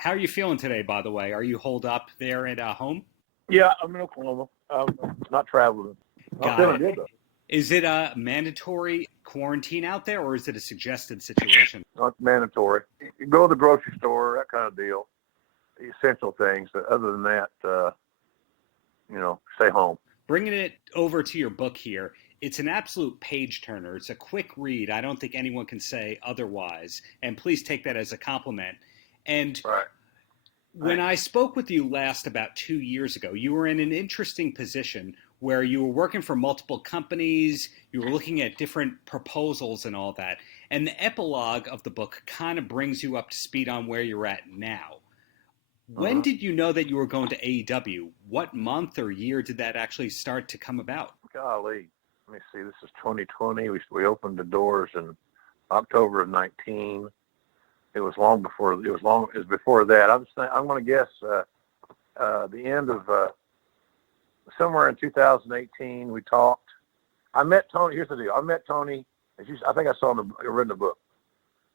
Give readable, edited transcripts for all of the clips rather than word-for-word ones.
How are you feeling today, by the way? Are you holed up there at home? Yeah, I'm in Oklahoma. I'm not traveling. I'm Got feeling it. good though. Is it a mandatory quarantine out there, or is it a suggested situation? Not mandatory. You go to the grocery store, that kind of deal. The essential things. But other than that, stay home. Bringing it over to your book here, it's an absolute page turner. It's a quick read. I don't think anyone can say otherwise. And please take that as a compliment. And Right. when I spoke with you last about 2 years ago, you were in an interesting position where you were working for multiple companies, you were looking at different proposals and all that. And the epilogue of the book kind of brings you up to speed on where you're at now. When Mm-hmm. did you know that you were going to AEW? What month or year did that actually start to come about? Golly. Let me see. This is 2020. We opened the doors in October of 19. It was long before. It was before that. I'm going to guess the end of somewhere in 2018. We talked. I met Tony. Here's the deal. I met Tony. I think I read in the book.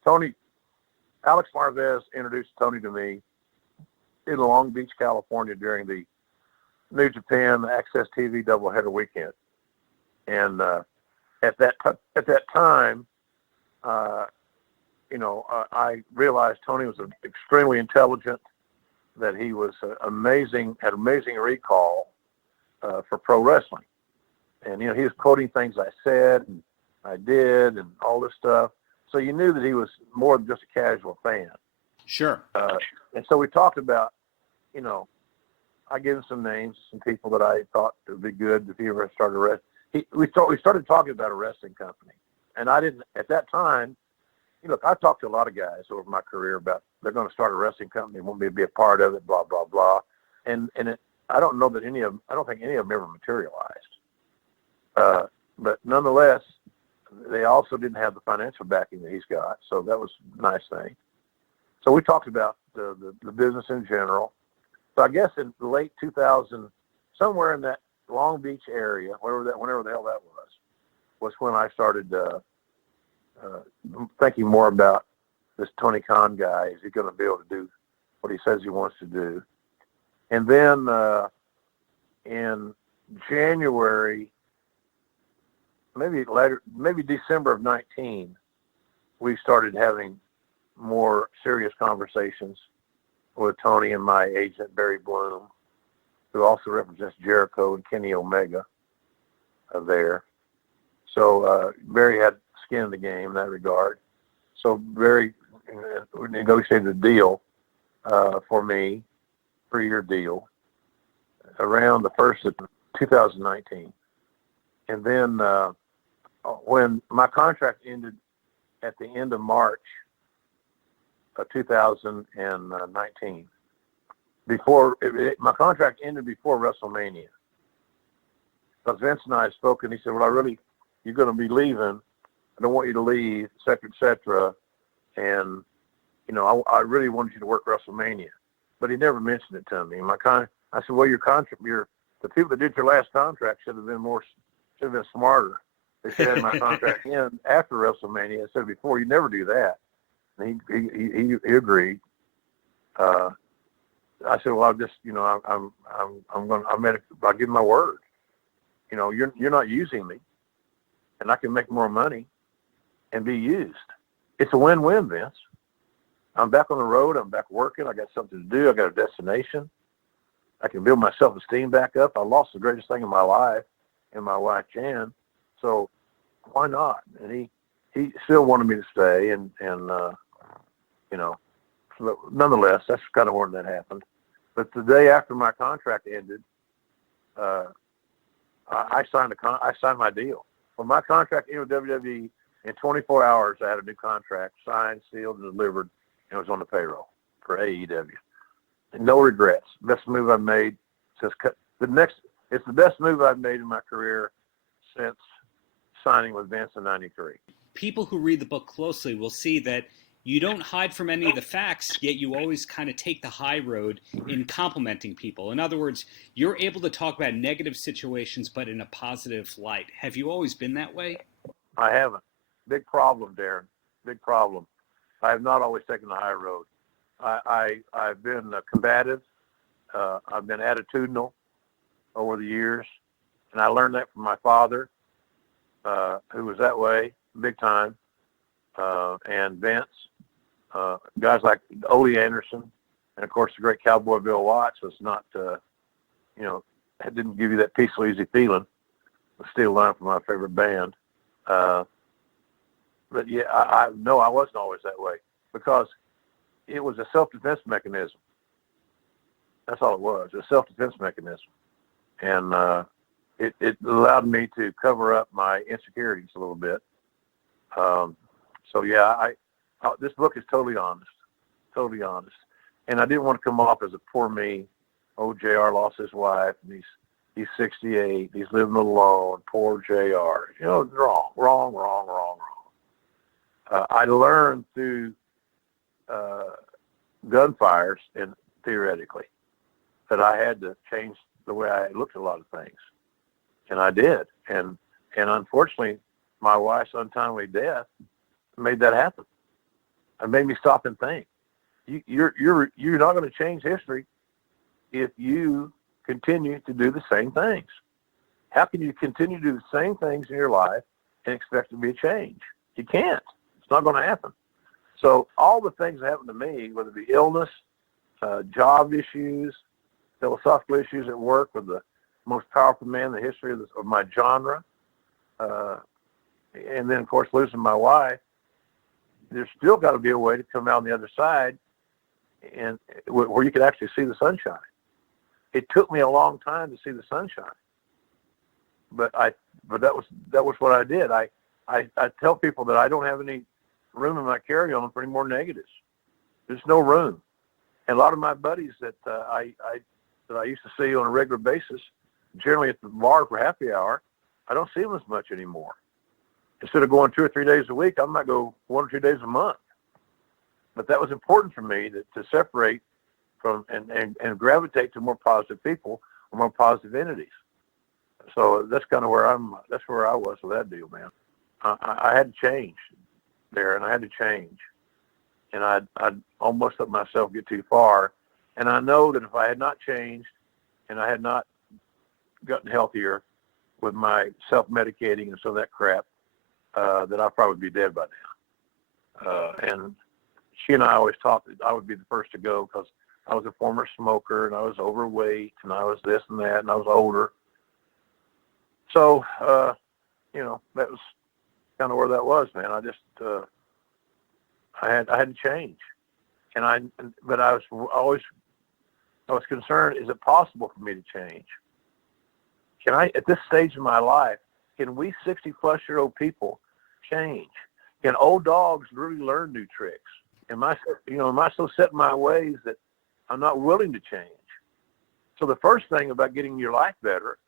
Alex Marvez introduced Tony to me in Long Beach, California, during the New Japan Access TV doubleheader weekend. And at that time, I realized Tony was extremely intelligent, that he was had amazing recall for pro wrestling. And, he was quoting things I said and I did and all this stuff. So you knew that he was more than just a casual fan. Sure. And so we talked about, I gave him some names, some people that I thought would be good if he ever started a wrestling. We started talking about a wrestling company. And I didn't, at that time, look, I talked to a lot of guys over my career about they're going to start a wrestling company, want me to be a part of it, blah, blah, blah. And I don't think any of them ever materialized. But nonetheless, they also didn't have the financial backing that he's got. So that was a nice thing. So we talked about the business in general. So I guess in the late 2000, somewhere in that Long Beach area, whenever the hell that was when I started thinking more about this Tony Khan guy. Is he going to be able to do what he says he wants to do? And then in January, maybe December of 19, we started having more serious conversations with Tony and my agent, Barry Bloom, who also represents Jericho and Kenny Omega there. So Barry had skin in the game in that regard. So Barry negotiated a deal for me, 3-year deal, around the first of 2019. And then when my contract ended at the end of March of 2019, my contract ended before WrestleMania. Because Vince and I spoke, and he said, "Well, you're going to be leaving. I don't want you to leave, et cetera, et cetera. And, I really wanted you to work WrestleMania." But he never mentioned it to me. I said, "Well, the people that did your last contract should have been smarter. They should have had my contract in after WrestleMania instead of before. You never do that." And he agreed. I said, "Well, I'll give my word. You're not using me, and I can make more money and be used. It's a win-win, Vince. I'm back on the road. I'm back working. I got something to do. I got a destination. I can build my self-esteem back up. I lost the greatest thing in my life, and my wife, Jan. So why not?" And he still wanted me to stay. And so nonetheless, that's kind of where that happened. But the day after my contract ended, I signed my deal. When my contract ended with WWE, in 24 hours, I had a new contract signed, sealed, and delivered, and was on the payroll for AEW. And no regrets. Best move I've made since it's the best move I've made in my career since signing with Vince in '93. People who read the book closely will see that you don't hide from any of the facts, yet you always kind of take the high road in complimenting people. In other words, you're able to talk about negative situations, but in a positive light. Have you always been that way? I haven't. Big problem, Darren. Big problem. I have not always taken the high road. I've been combative. I've been attitudinal over the years, and I learned that from my father, who was that way big time, and Vince, guys like Ole Anderson, and of course the great Cowboy Bill Watts was not, it didn't give you that peaceful, easy feeling. The steel line from my favorite band. But yeah, I know I wasn't always that way because it was a self-defense mechanism. That's all it was, a self-defense mechanism. And it allowed me to cover up my insecurities a little bit. So yeah, this book is totally honest. And I didn't want to come off as a poor me. Oh, JR lost his wife, and he's 68. He's living alone. Poor JR. Wrong. I learned through gunfires and theoretically that I had to change the way I looked at a lot of things, and I did. And unfortunately, my wife's untimely death made that happen. It made me stop and think. You're not going to change history if you continue to do the same things. How can you continue to do the same things in your life and expect to be a change? You can't. It's not going to happen. So all the things that happened to me, whether it be illness, job issues, philosophical issues at work with the most powerful man in the history of my genre, and then, of course, losing my wife, there's still got to be a way to come out on the other side and where you could actually see the sunshine. It took me a long time to see the sunshine, but that was what I did. I tell people that I don't have any room in my carry-on for any more negatives. There's no room. And a lot of my buddies that I used to see on a regular basis, generally at the bar for happy hour, I don't see them as much anymore. Instead of going 2 or 3 days a week, I might go 1 or 2 days a month. But that was important for me to separate from and gravitate to more positive people or more positive entities. So that's kind of that's where I was with that deal, man. I had to change there, and I had to change. And I'd almost let myself get too far. And I know that if I had not changed and I had not gotten healthier with my self-medicating and some of that crap, that I probably would be dead by now. And she and I always talked that I would be the first to go because I was a former smoker and I was overweight and I was this and that and I was older. So, that was kind of where that was, man. I just, I had to change. But I was concerned, is it possible for me to change? Can I, at this stage of my life, can we 60-plus-year-old people change? Can old dogs really learn new tricks? Am I so set in my ways that I'm not willing to change? So the first thing about getting your life better,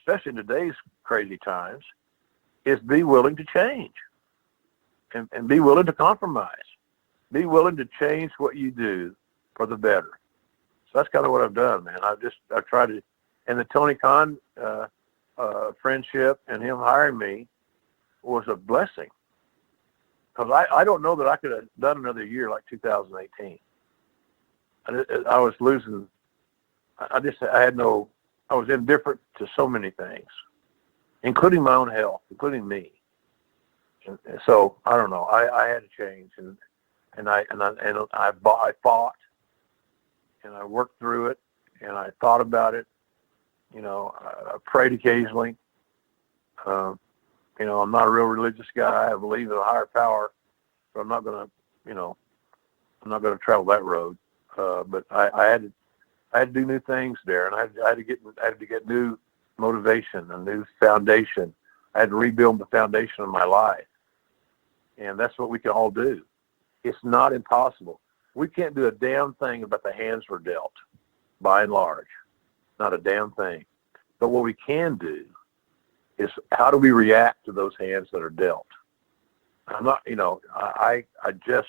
especially in today's crazy times, is be willing to change and be willing to compromise. Be willing to change what you do for the better. So that's kind of what I've done, man. I've tried to, and the Tony Khan friendship and him hiring me was a blessing. Because I don't know that I could have done another year like 2018. I was losing. I was indifferent to so many things, including my own health, including me. And so I don't know. I had to change, and I fought, and I worked through it, and I thought about it. I prayed occasionally. I'm not a real religious guy. I believe in a higher power, but I'm not going to travel that road. But I had to do new things there, and I had to get new motivation, a new foundation. I had to rebuild the foundation of my life, and that's what we can all do. It's not impossible. We can't do a damn thing about the hands we're dealt, by and large, not a damn thing. But what we can do is how do we react to those hands that are dealt? I'm not, I just,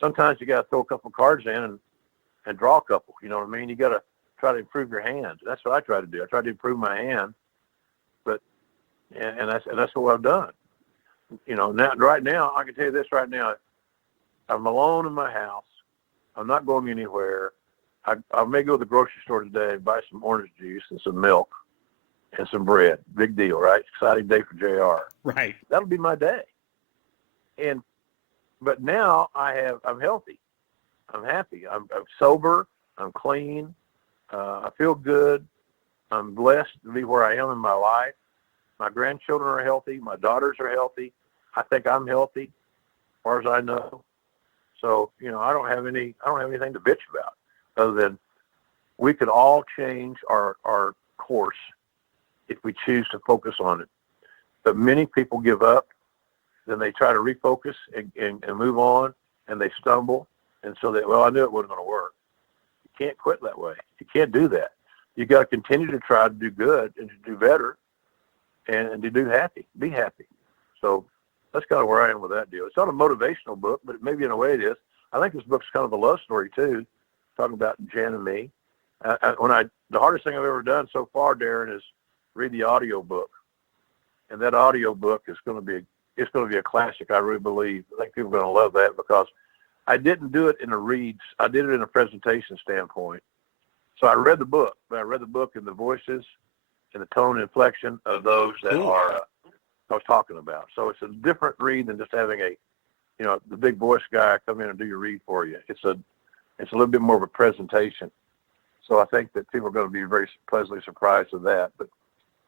sometimes you got to throw a couple cards in and draw a couple, you know what I mean? You got to try to improve your hand. That's what I try to do. I try to improve my hand, and that's what I've done. Now, right now, I can tell you this right now, I'm alone in my house. I'm not going anywhere. I may go to the grocery store today and buy some orange juice and some milk and some bread. Big deal, right? Exciting day for JR. Right. That'll be my day. But now I'm healthy. I'm happy. I'm sober. I'm clean. I feel good. I'm blessed to be where I am in my life. My grandchildren are healthy. My daughters are healthy. I think I'm healthy, as far as I know. So, I don't have anything to bitch about other than we could all change our course if we choose to focus on it. But many people give up, then they try to refocus and move on, and they stumble. And so I knew it wasn't going to work. You can't quit that way. You can't do that. You got to continue to try to do good and to do better and to be happy. So that's kind of where I am with that deal. It's not a motivational book, but maybe in a way it is. I think this book's kind of a love story too, talking about Jan and me. The hardest thing I've ever done so far, Darren, is read the audio book. And that audio book is going to be a classic, I really believe. I think people are going to love that because I didn't do it in a reads. I did it in a presentation standpoint. So I read the book, but I read the book in the voices and the tone and inflection of those that I was talking about. So it's a different read than just having the big voice guy come in and do your read for you. It's a little bit more of a presentation. So I think that people are going to be very pleasantly surprised with that. But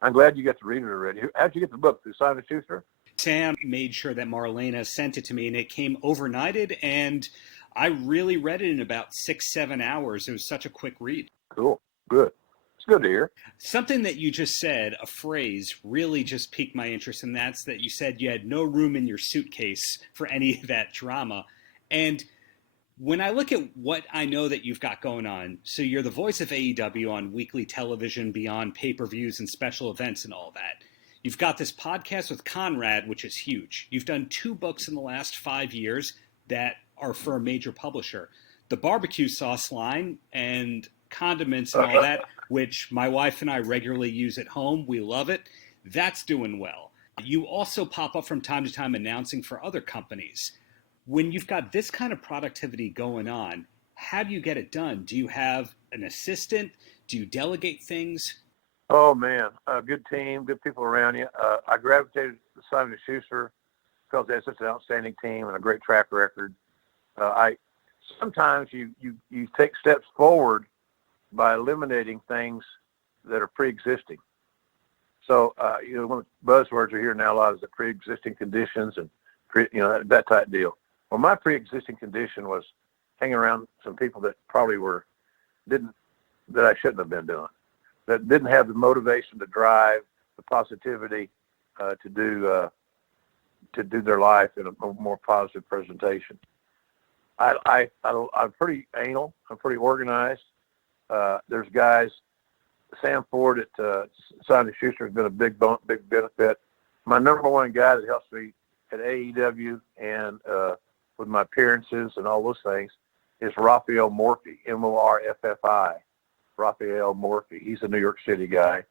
I'm glad you got to read it already. How'd you get the book? Through Simon & Schuster? Sam made sure that Marlena sent it to me, and it came overnighted, and I really read it in about 6-7 hours. It was such a quick read. Cool. Good. It's good to hear. Something that you just said, a phrase, really just piqued my interest, and that's that you said you had no room in your suitcase for any of that drama. And when I look at what I know that you've got going on, so you're the voice of AEW on weekly television beyond pay-per-views and special events and all that. You've got this podcast with Conrad, which is huge. You've done 2 books in the last 5 years that are for a major publisher. The barbecue sauce line and condiments and all that, which my wife and I regularly use at home. We love it. That's doing well. You also pop up from time to time announcing for other companies. When you've got this kind of productivity going on, how do you get it done? Do you have an assistant? Do you delegate things? Oh, man, a good team, good people around you. I gravitated to Simon & Schuster because they have such an outstanding team and a great track record. Sometimes you take steps forward by eliminating things that are pre-existing. So, one of the buzzwords we hear now a lot is the pre-existing conditions and, that type deal. Well, my pre-existing condition was hanging around some people that probably that I shouldn't have been doing, that didn't have the motivation to drive, the positivity to do their life in a more positive presentation. I'm pretty anal. I'm pretty organized. There's guys. Sam Ford at Simon & Schuster has been a big benefit. My number one guy that helps me at AEW and with my appearances and all those things is Raphael Morphy, Morffi. Raphael Morphy. He's a New York City guy.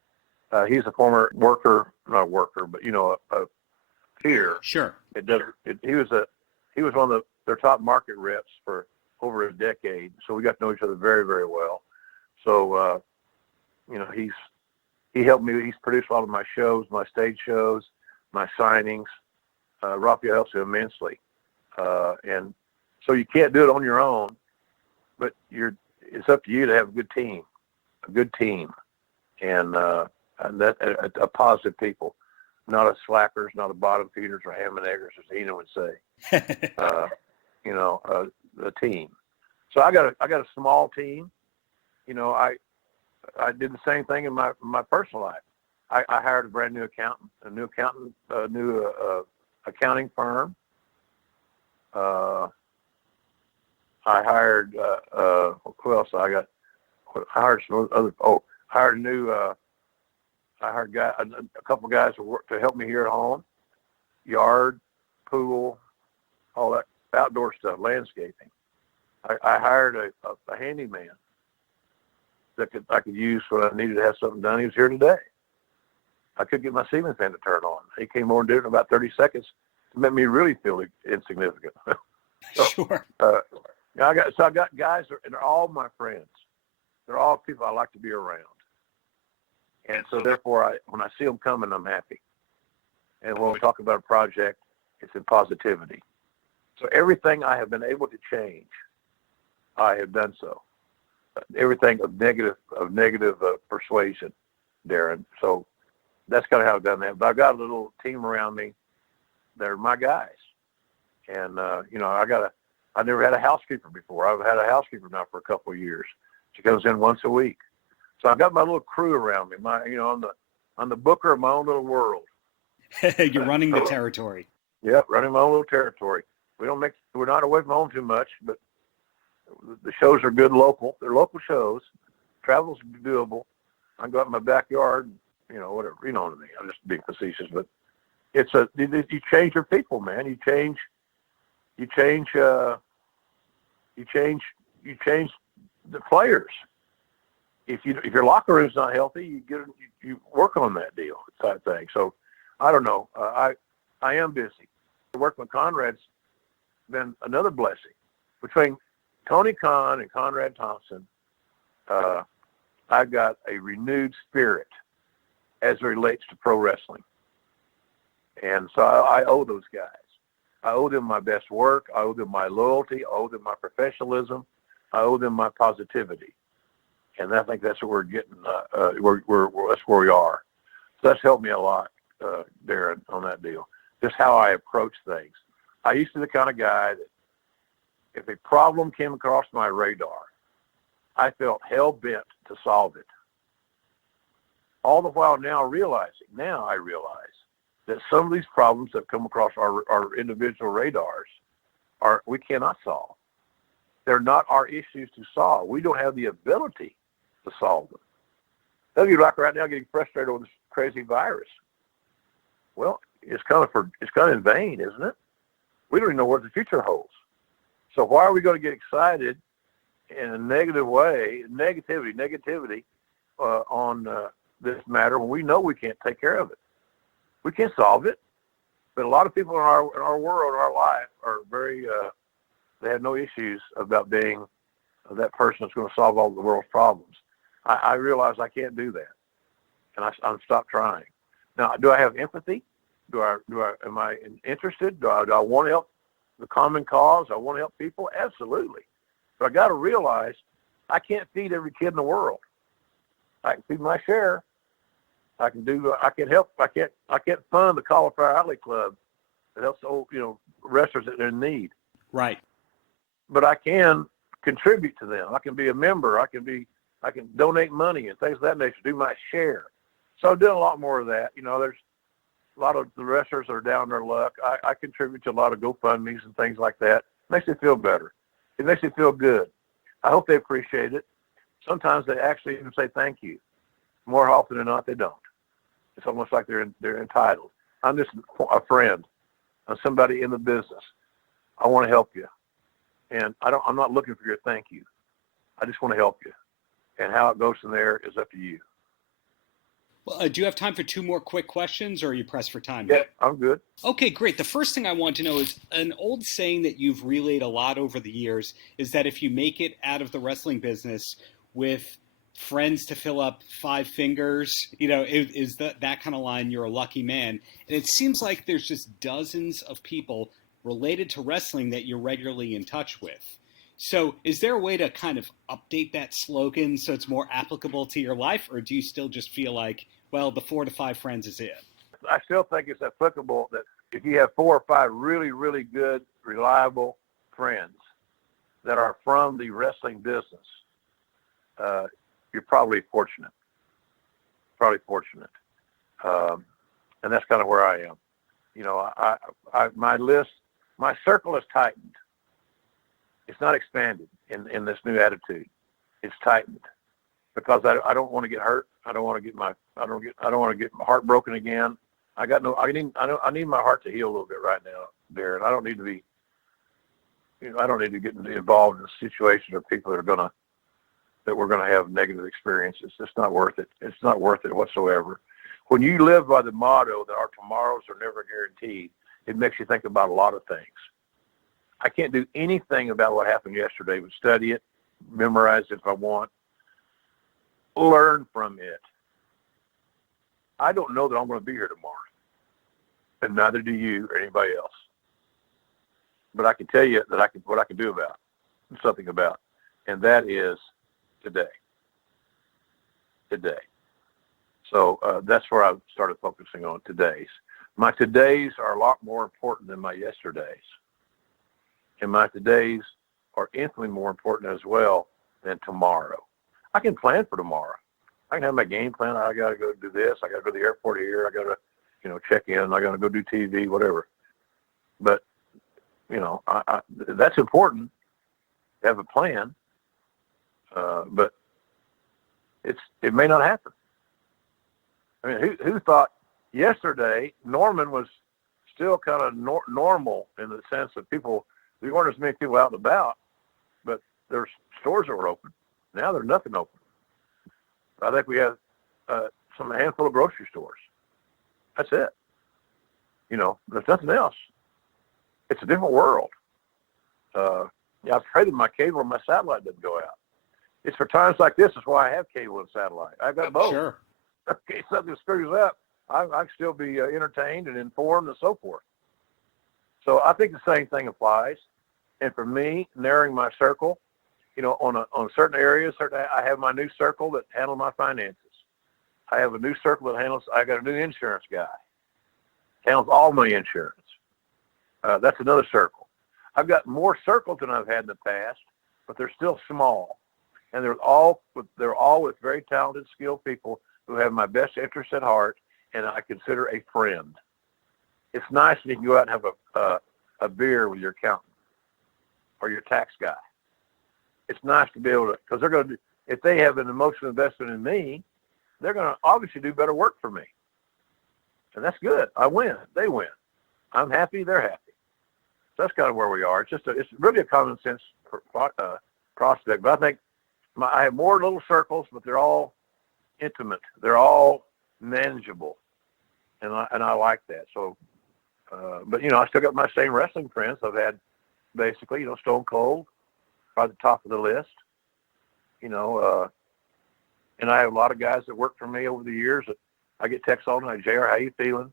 He's a former not worker, but a peer. Sure. He was one of their top market reps for over a decade. So we got to know each other very, very well. So, he helped me. He's produced a lot of my shows, my stage shows, my signings. Raphael helps me immensely. And so you can't do it on your own, but it's up to you to have a good team, and that a positive people, not a slackers, not a bottom feeders or ham and eggers, as Heenan would say. A team. So I got a small team. I did the same thing in my personal life. I hired a brand new accountant, a new accounting firm. I hired who else? I hired some other. I hired a couple of guys to help me here at home, yard, pool, all that outdoor stuff, landscaping. I hired a handyman that I could use when I needed to have something done. He was here today. I couldn't get my ceiling fan to turn on. He came over and did it in about 30 seconds to make me really feel insignificant. Sure. I got guys, and they're all my friends. They're all people I like to be around. And so therefore, when I see them coming, I'm happy. And when we talk about a project, it's in positivity. So everything I have been able to change, I have done so. Everything of negative persuasion, Darren. So that's kind of how I've done that. But I've got a little team around me that are my guys. And, I never had a housekeeper before. I've had a housekeeper now for a couple of years. She comes in once a week. So I've got my little crew around me. I'm the booker of my own little world. You're running the territory. Yep, running my own little territory. We're not away from home too much, but the shows are good local. They're local shows. Travel's doable. I go out in my backyard, whatever. You know what I mean. I'm just being facetious, but you change your people, man. You change the players. If your locker room's not healthy, you work on that deal type thing. So I don't know. I am busy. Working with Conrad's been another blessing. Between Tony Khan and Conrad Thompson, I've got a renewed spirit as it relates to pro wrestling. And so I owe those guys. I owe them my best work. I owe them my loyalty. I owe them my professionalism. I owe them my positivity. And I think that's what we're getting. That's where we are. So that's helped me a lot, Darren, on that deal. Just how I approach things. I used to be the kind of guy that if a problem came across my radar, I felt hell-bent to solve it. All the while now I realize that some of these problems that come across our individual radars we cannot solve. They're not our issues to solve. We don't have the ability to solve them. Some of you like right now getting frustrated with this crazy virus. Well, it's kind of in vain, isn't it? We don't even know what the future holds. So why are we going to get excited in a negative way, negativity on this matter when we know we can't take care of it? We can't solve it. But a lot of people in our world, in our life, are very they have no issues about being that person that's going to solve all the world's problems. I realize I can't do that, and I'm stopped trying. Now, do I have empathy? Am I interested? Do I want to help the common cause? I want to help people? Absolutely. But I got to realize I can't feed every kid in the world. I can feed my share. I can help. I can't fund the Cauliflower Alley Club that helps old, wrestlers that are in need. Right. But I can contribute to them. I can be a member. I can donate money and things of that nature, do my share. So I'm doing a lot more of that. There's a lot of the wrestlers that are down their luck. I contribute to a lot of GoFundMes and things like that. It makes me feel better. It makes me feel good. I hope they appreciate it. Sometimes they actually even say thank you. More often than not, they don't. It's almost like they're entitled. I'm just a friend. I'm somebody in the business. I want to help you. And I'm not looking for your thank you. I just want to help you. And how it goes from there is up to you. Well, do you have time for two more quick questions, or are you pressed for time? Yeah, I'm good. Okay, great. The first thing I want to know is an old saying that you've relayed a lot over the years is that if you make it out of the wrestling business with friends to fill up 5 fingers, is that kind of line, you're a lucky man. And it seems like there's just dozens of people related to wrestling that you're regularly in touch with. So is there a way to kind of update that slogan so it's more applicable to your life, or do you still just feel like, well, the 4 to 5 friends is it? I still think it's applicable that if you have 4 or 5 really, really good, reliable friends that are from the wrestling business, you're probably fortunate. And that's kind of where I am. My list, my circle is tightened. It's not expanded in this new attitude. It's tightened because I don't want to get hurt. I don't want to get my heart broken again. I need my heart to heal a little bit right now, Darren. I don't need to be, I don't need to get involved in a situation of people that we're going to have negative experiences. It's not worth it. It's not worth it whatsoever. When you live by the motto that our tomorrows are never guaranteed, it makes you think about a lot of things. I can't do anything about what happened yesterday but study it, memorize it if I want, learn from it. I don't know that I'm going to be here tomorrow, and neither do you or anybody else. But I can tell you that what I can do about it, something about, and that is today. Today. So that's where I started focusing on todays. My todays are a lot more important than my yesterdays. And my todays are infinitely more important as well than tomorrow. I can plan for tomorrow. I can have my game plan. I got to go do this. I got to go to the airport here. I got to, check in. I got to go do TV, whatever. But, that's important to have a plan. But it may not happen. I mean, who thought yesterday Norman was still kind of normal in the sense that there weren't as many people out and about, but there's stores that were open. Now there's nothing open. I think we have a handful of grocery stores. That's it. There's nothing else. It's a different world. I've traded my cable and my satellite doesn't go out. It's for times like this. That's why I have cable and satellite. I've got both. Sure. In case something screws up, I can still be entertained and informed and so forth. So I think the same thing applies. And for me, narrowing my circle, on certain areas, I have my new circle that handle my finances. I have a new circle that I got a new insurance guy, handles all my insurance. That's another circle. I've got more circles than I've had in the past, but they're still small. And they're all with very talented, skilled people who have my best interests at heart, and I consider a friend. It's nice when you can go out and have a beer with your accountant or your tax guy. It's nice to be able to, because they're going to, if they have an emotional investment in me, they're going to obviously do better work for me. And that's good. I win. They win. I'm happy. They're happy. So that's kind of where we are. It's really a common sense prospect. But I think I have more little circles, but they're all intimate. They're all manageable. And I like that. So, but, I still got my same wrestling friends I've had basically, Stone Cold, probably the top of the list, and I have a lot of guys that work for me over the years that I get texts all night. JR, how you feeling?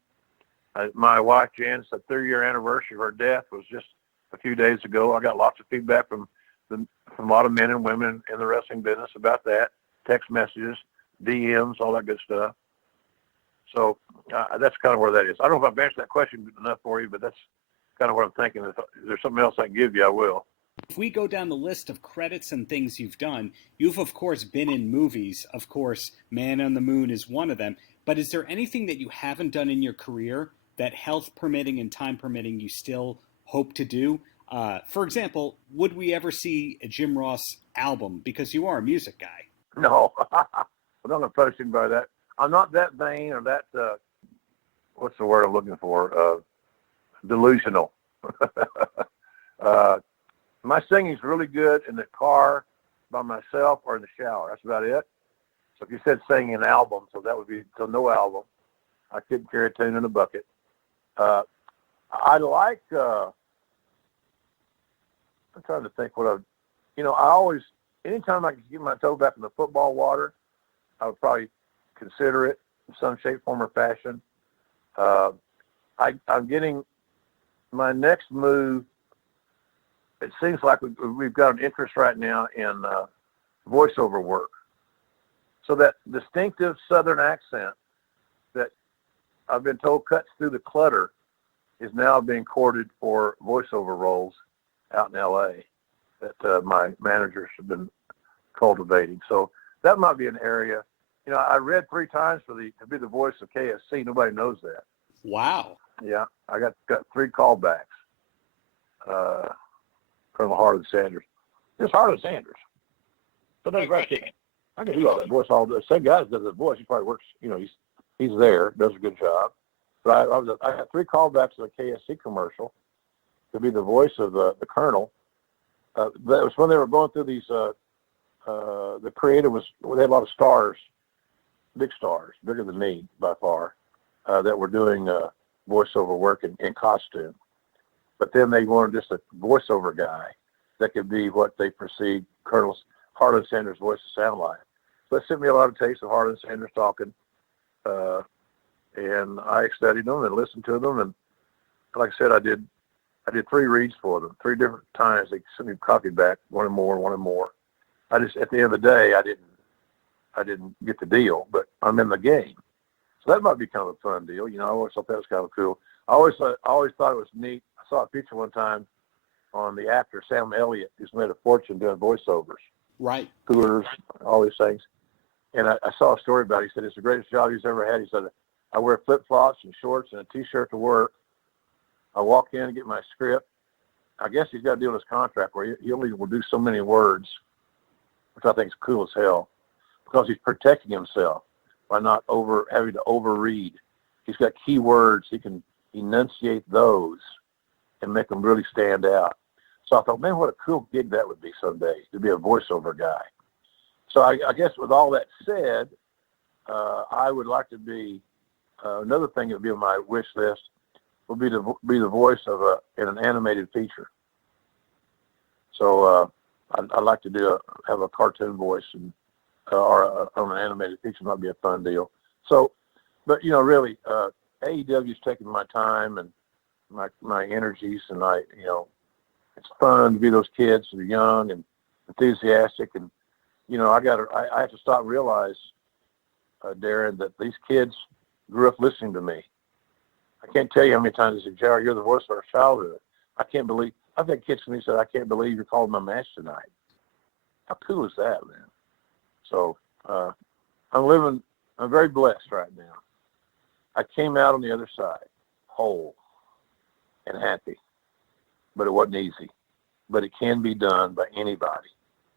My wife, Jan's 30-year anniversary of her death was just a few days ago. I got lots of feedback from a lot of men and women in the wrestling business about that, text messages, DMs, all that good stuff. So that's kind of where that is. I don't know if I've answered that question enough for you, but that's kind of what I'm thinking. If there's something else I can give you, I will. If we go down the list of credits and things you've done, you've, of course, been in movies. Of course, Man on the Moon is one of them. But is there anything that you haven't done in your career that, health permitting and time permitting, you still hope to do? For example, would we ever see a Jim Ross album? Because you are a music guy. No, I'm not going to post anybody that. I'm not that vain or that, what's the word I'm looking for? Delusional. My singing's really good in the car by myself or in the shower. That's about it. So if you said singing an album, so that would be no album. I couldn't carry a tune in a bucket. I like, I'm trying to think I always, anytime I can get my toe back in the football water, I would probably consider it in some shape, form, or fashion. I'm getting my next move. It seems like we've got an interest right now in voiceover work. So that distinctive Southern accent that I've been told cuts through the clutter is now being courted for voiceover roles out in LA that my managers have been cultivating. So that might be an area. I read 3 times to be the voice of KSC. Nobody knows that. Wow. Yeah, I got 3 callbacks. Colonel Harlan Sanders. It's Harlan Sanders. So that's right. I can do all that voice all the same guy that does the voice. He probably works. He's there, does a good job. But I got 3 callbacks to the KSC commercial to be the voice of the Colonel. That was when they were going through these. The creative they had a lot of stars, big stars, bigger than me by far, that were doing voiceover work in costume. But then they wanted just a voiceover guy that could be what they perceived Colonel Harlan Sanders' voice to sound like. So they sent me a lot of tapes of Harlan Sanders talking, and I studied them and listened to them. And like I said, I did 3 reads for them, 3 different times. They sent me a copy back, one and more. I just, at the end of the day, I didn't get the deal, but I'm in the game. So that might be kind of a fun deal. I always thought that was kind of cool. I always thought it was neat. I saw a picture one time on the actor Sam Elliott, who's made a fortune doing voiceovers. Right. Coolers, all these things. And I saw a story about it. He said, it's the greatest job he's ever had. He said, I wear flip-flops and shorts and a T-shirt to work. I walk in and get my script. I guess he's got to deal with his contract where he only will do so many words, which I think is cool as hell, because he's protecting himself by not having to overread. He's got key words. He can enunciate those and make them really stand out. So I thought, man, what a cool gig that would be someday, to be a voiceover guy. So I guess with all that said, I would like to be, another thing that would be on my wish list would be to be the voice of in an animated feature. So I'd like to have a cartoon voice or on an animated feature. Might be a fun deal. So, but really, AEW's taking my time and my energies, and it's fun to be those kids who are young and enthusiastic, and I have to stop and realize, Darren, that these kids grew up listening to me. I can't tell you how many times they say, Jared, you're the voice of our childhood. I've had kids to me said, I can't believe you're calling my match tonight. How cool is that, man? So I'm very blessed right now. I came out on the other side, whole and happy, but it wasn't easy. But it can be done by anybody.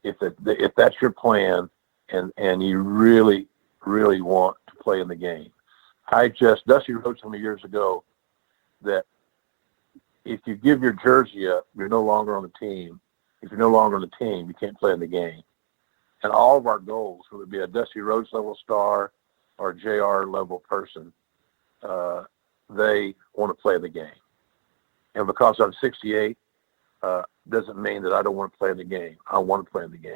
If that's your plan and you really, really want to play in the game. Dusty wrote to me years ago that if you give your jersey up, you're no longer on the team. If you're no longer on the team, you can't play in the game. And all of our goals, whether it be a Dusty Rhodes level star or a JR level person, they want to play the game. And because I'm 68, doesn't mean that I don't want to play in the game. I want to play in the game.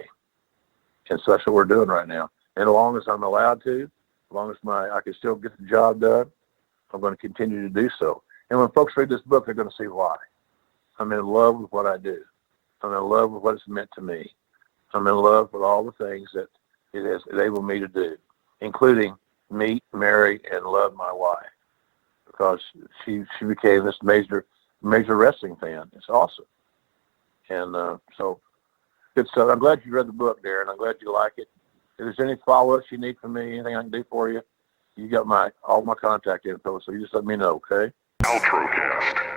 And so that's what we're doing right now. And as long as I'm allowed to, as long as I can still get the job done, I'm going to continue to do so. And when folks read this book, they're going to see why. I'm in love with what I do. I'm in love with what it's meant to me. I'm in love with all the things that it has enabled me to do, including meet, marry, and love my wife, because she became this major wrestling fan. It's awesome. And so good stuff. I'm glad you read the book, Darren. I'm glad you like it. If there's any follow-ups you need from me, anything I can do for you, you got all my contact info, so you just let me know, okay? Paltrocast.